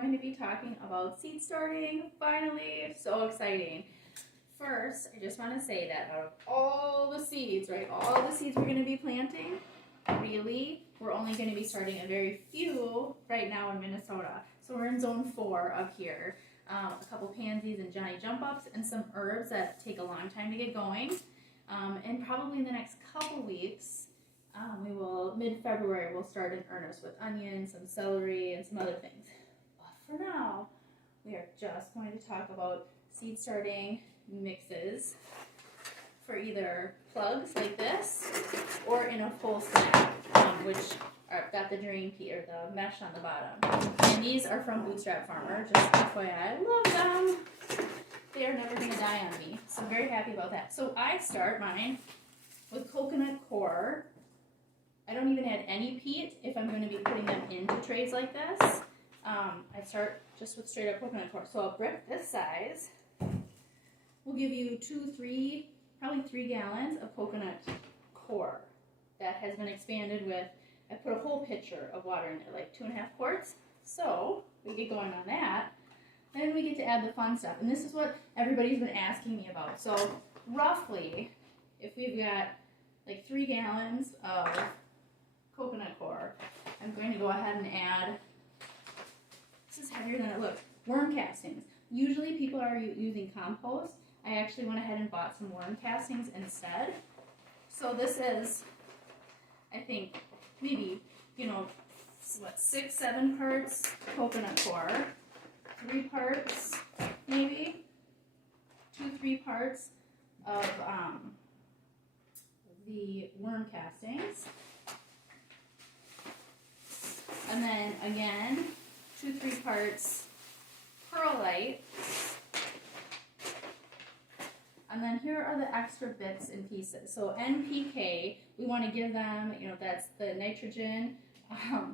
going to be talking about seed starting. Finally, so exciting. First, I just want to say that out of all the seeds, right, all the seeds we're going to be planting, really, we're only going to be starting a very few right now in Minnesota. So we're in zone 4 up here. A couple pansies and Johnny jump ups and some herbs that take a long time to get going. And probably in the next couple weeks, mid-February, we'll start in earnest with onions, some celery, and some other things. But for now, we are just going to talk about seed starting mixes for either plugs like this or in a full snack, which got the drain pea or the mesh on the bottom. And these are from Bootstrap Farmer, just FYI. I love them. They are never going to die on me, so I'm very happy about that. So I start mine with coconut coir. I don't even add any peat if I'm going to be putting them into trays like this. I start just with straight up coconut coir. So a brick this size will give you probably 3 gallons of coconut coir that has been expanded with, I put a whole pitcher of water in there, like 2.5 quarts. So we get going on that. Then we get to add the fun stuff. And this is what everybody's been asking me about. So roughly, if we've got like 3 gallons of coconut coir, I'm going to go ahead and add, this is heavier than it looks, worm castings. Usually people are using compost. I actually went ahead and bought some worm castings instead. So this is, I think, maybe, 6-7 parts coconut coir, 3 parts, maybe 2-3 parts of the worm castings, and then again 2-3 parts perlite. And then here are the extra bits and pieces. So NPK, we want to give them, that's the nitrogen,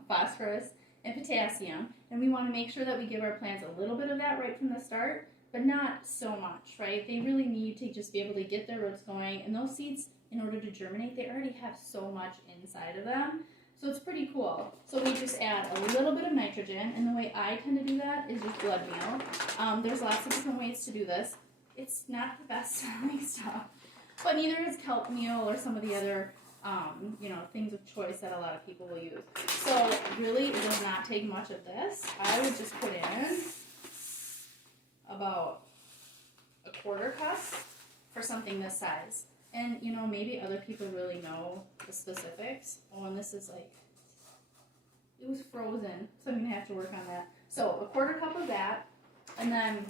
phosphorus, and potassium. And we want to make sure that we give our plants a little bit of that right from the start, but not so much, right? They really need to just be able to get their roots going. And those seeds, in order to germinate, they already have so much inside of them. So it's pretty cool. So we just add a little bit of nitrogen. And the way I tend to do that is just blood meal. There's lots of different ways to do this. It's not the best smelling stuff, but neither is kelp meal or some of the other, things of choice that a lot of people will use. So really, it does not take much of this. I would just put in about a 1/4 cup for something this size. And, maybe other people really know the specifics. Oh, and this is like, it was frozen, so I'm going to have to work on that. So a 1/4 cup of that, and then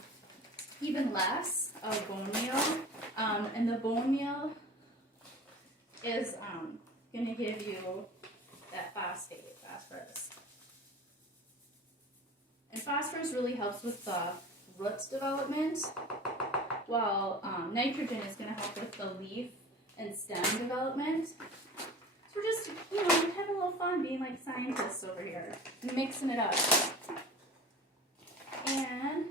even less of bone meal, and the bone meal is going to give you that phosphorus. And phosphorus really helps with the root development, while nitrogen is going to help with the leaf and stem development. So we're just, having a little fun being like scientists over here, mixing it up. And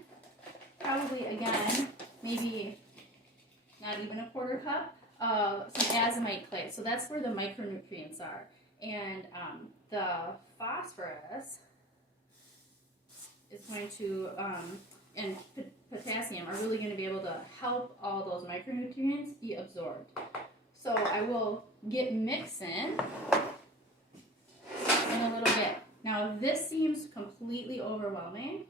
probably, again, maybe not even a 1/4 cup of some Azomite clay. So that's where the micronutrients are. And the phosphorus is going to, and potassium are really going to be able to help all those micronutrients be absorbed. So I will get mixing in a little bit. Now, if this seems completely overwhelming,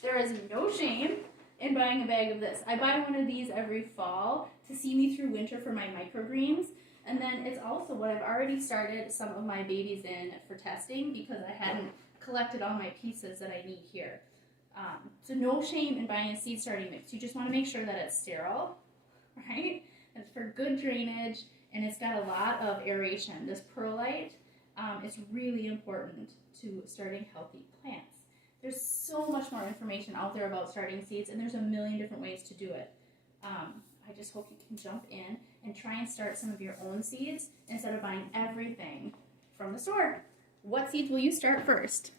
there is no shame in buying a bag of this. I buy one of these every fall to see me through winter for my microgreens. And then it's also what I've already started some of my babies in for testing because I hadn't collected all my pieces that I need here. So no shame in buying a seed starting mix. You just want to make sure that it's sterile, right? It's for good drainage, and it's got a lot of aeration. This perlite is really important to starting healthy plants. There's so much more information out there about starting seeds, and there's a million different ways to do it. I just hope you can jump in and try and start some of your own seeds instead of buying everything from the store. What seeds will you start first?